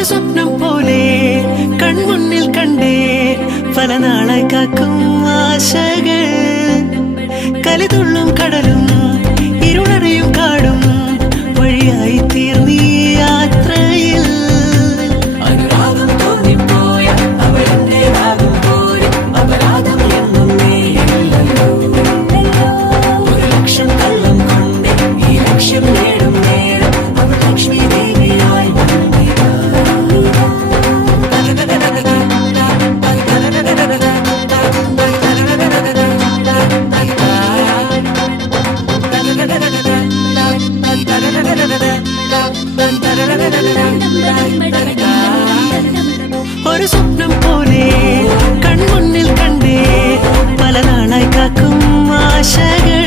ഒരു സ്വപ്നം പോലെ കൺമുന്നിൽ കണ്ടേ പല നാളായി കാക്കും ആശകൾ കലിതുള്ളും കടലും ഇരുളറിയും കാടും വഴിയായി തീർന്നീ യാത്രയിൽ അനുരാഗം തോന്നിപ്പോയ അവളെന്റേതാകും പോലെ അപരാധം എന്നും നീയില്ലല്ലോ ഒരു ലക്ഷം കള്ളം കൊണ്ട് ഈ ലക്ഷ്യം നേടും നേരം അവൾ ലക്ഷ്മി ദേവിയായി ഒരു സ്വപ്നം പോലെ കൺമുന്നിൽ കണ്ടേ പല നാളായി കാക്കും ആശകൾ